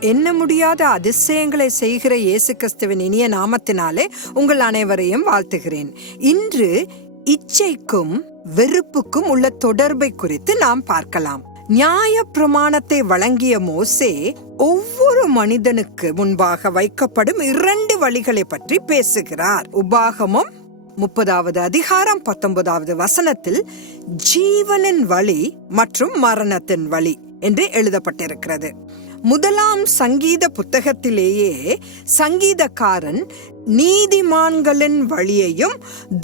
என்ன முடியாத அதிசயங்களை செய்கிற இயேசு கிறிஸ்துவின் இனிய நாமத்தினாலே உங்கள் அனைவரையும் வாழ்த்துகிறேன். இன்று இச்சைக்கும் வெறுப்புக்கும் உள்ள தொடர்பை குறித்து நாம் பார்க்கலாம். நியாய பிரமாணத்தை வழங்கிய மோசே ஒவ்வொரு மனிதனுக்கு முன்பாக வைக்கப்படும் இரண்டு வழிகளை பற்றி பேசுகிறார். உபாகமம் முப்பதாவது அதிகாரம் பத்தொன்பதாவது வசனத்தில் ஜீவனின் வழி மற்றும் மரணத்தின் வழி என்று எழுதப்பட்டிருக்கிறது. முதலாம் சங்கீத புத்தகத்திலேயே சங்கீதக்காரன் நீதிமான்களின் வழியையும்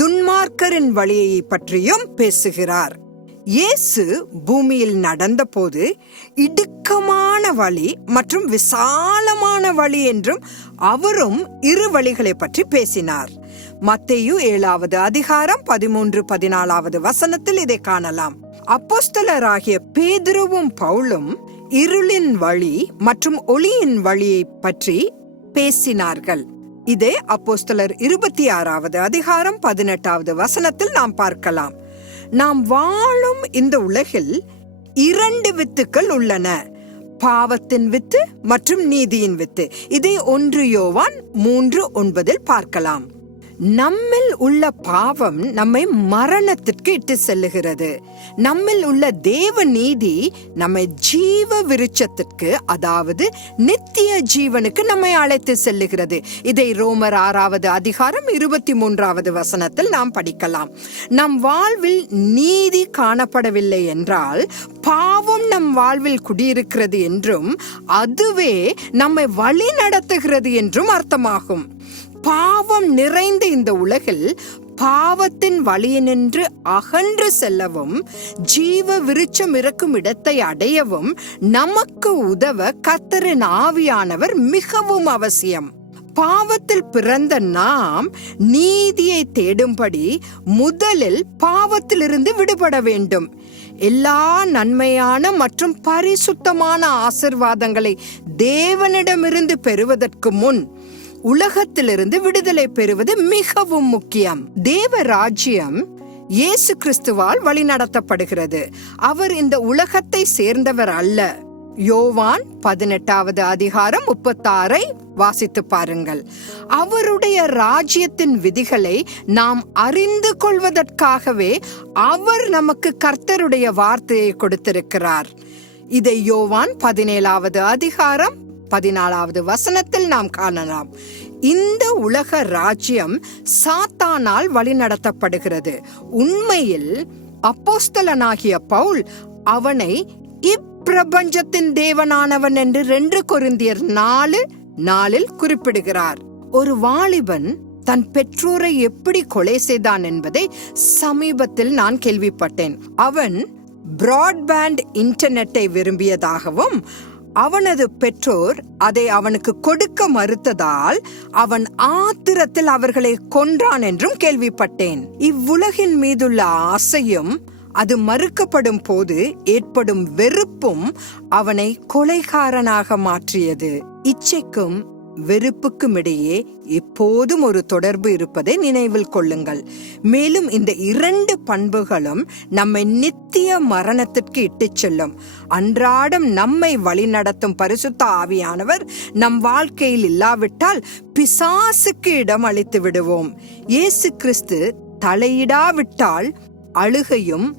துன்மார்க்கரின் வழியை பற்றியும் பேசுகிறார். இயேசு பூமியில் நடந்தபோது இடுக்கமான வழி மற்றும் விசாலமான வழி என்றும் அவரும் இரு வழிகளை பற்றி பேசினார். மத்தேயு ஏழாவது அதிகாரம் பதிமூன்று பதினாலாவது வசனத்தில் இதை காணலாம். அப்போஸ்தலராகிய பேதுருவும் பவுலும் இருளின் வழி மற்றும் ஒளியின் வழியை பற்றி பேசினார்கள். இதே அப்போஸ்தலர் இருபத்தி ஆறாவது அதிகாரம் பதினெட்டாவது வசனத்தில் நாம் பார்க்கலாம். நாம் வாழும் இந்த உலகில் இரண்டு வித்துக்கள் உள்ளன. பாவத்தின் வித்து மற்றும் நீதியின் வித்து. இதை ஒன்று யோவான் மூன்று ஒன்பதில் பார்க்கலாம். நம்மில் உள்ள பாவம் நம்மை மரணத்திற்கு இட்டு செல்லுகிறது. நம்மில் உள்ள தேவ நீதி நம்மை ஜீவ விருட்சத்திற்கு அதாவது நித்திய ஜீவனுக்கு நம்மை அழைத்து செல்லுகிறது. இதை ரோமர் ஆறாவது அதிகாரம் இருபத்தி மூன்றாவது வசனத்தில் நாம் படிக்கலாம். நம் வாழ்வில் நீதி காணப்படவில்லை என்றால் பாவம் நம் வாழ்வில் குடியிருக்கிறது என்றும் அதுவே நம்மை வழி நடத்துகிறது என்றும் அர்த்தமாகும். பாவம் நிறைந்த இந்த உலகில் பாவத்தின் வழியினின்று அகன்று செல்லவும் ஜீவ விருட்சம் இருக்கும் இடத்தை அடையவும் நமக்கு உதவ கத்தரின் ஆவியானவர் மிகவும் அவசியம். பாவத்தில் பிறந்த நாம் நீதியை தேடும்படி முதலில் பாவத்திலிருந்து விடுபட வேண்டும். எல்லா நன்மையான மற்றும் பரிசுத்தமான ஆசிர்வாதங்களை தேவனிடமிருந்து பெறுவதற்கு முன் உலகத்திலிருந்து விடுதலை பெறுவது மிகவும் முக்கியம். தேவ ராஜ்யம் இயேசு கிறிஸ்துவால் வழிநடத்தப்படுகிறது. அவர் இந்த உலகத்தை சேர்ந்தவர் அல்ல. யோவான் பதினெட்டாவது அதிகாரம் முப்பத்தாறை வாசித்து பாருங்கள். அவருடைய ராஜ்யத்தின் விதிகளை நாம் அறிந்து கொள்வதற்காகவே அவர் நமக்கு கர்த்தருடைய வார்த்தையை கொடுத்திருக்கிறார். இதை யோவான் பதினேழாவது அதிகாரம் பதினாலாவது வசனத்தில் நாம் காணலாம். இந்த உலக ராஜ்யம் சாத்தானால் வழிநடத்தப்படுகிறது. உண்மையில் அப்போஸ்தலனாகிய பவுல் அவனை இப்பிரபஞ்சத்தின் தேவனானவன் என்று ரெண்டு கொருந்தியர் நாலு நாளில் குறிப்பிடுகிறார். ஒரு வாலிபன் தன் பெற்றோரை எப்படி கொலை செய்தான் என்பதை சமீபத்தில் நான் கேள்விப்பட்டேன். அவன் பிராட்பேண்ட் இன்டர்நெட்டை விரும்பியதாகவும் அவனது பெற்றோர் அதை அவனுக்கு கொடுக்க மறுத்ததால் அவன் ஆத்திரத்தில் அவர்களை கொன்றான் என்றும் கேள்விப்பட்டேன். இவ்வுலகின் மீதுள்ள ஆசையும் அது மறுக்கப்படும் போது ஏற்படும் வெறுப்பும் அவனை கொலைகாரனாக மாற்றியது. இச்சைக்கும் வெறுப்புக்கும் இடையே எப்போதும் ஒரு தொடர்பு இருப்பதை நினைவில் கொள்ளுங்கள். மேலும் இந்த இரண்டு பண்புகளும் நம்மை நித்திய மரணத்திற்கு இட்டுச் செல்லும். அன்றாடம் நம்மை வழிநடத்தும் பரிசுத்த ஆவியானவர் நம் வாழ்க்கையில் இல்லாவிட்டால் பிசாசுக்கு இடம் அளித்து விடுவோம். இயேசு கிறிஸ்து தலையிடாவிட்டால் அழுகையும்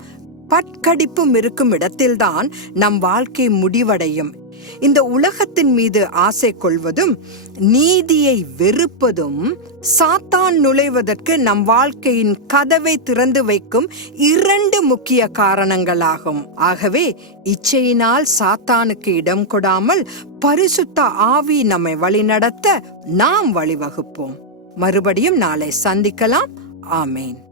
பட்கடிப்பும் இருக்கும் இடத்தில்தான் நம் வாழ்க்கை முடிவடையும். இந்த உலகத்தின் மீது ஆசை கொள்வதும் நீதியை வெறுப்பதும் சாத்தான் நுழைவதற்கு நம் வாழ்க்கையின் கதவை திறந்து வைக்கும் இரண்டு முக்கிய காரணங்களாகும். ஆகவே இச்சையினால் சாத்தானுக்கு இடம் கொடாமல் பரிசுத்த ஆவி நம்மை வழிநடத்த நாம் வழிவகுப்போம். மறுபடியும் நாளை சந்திக்கலாம். ஆமேன்.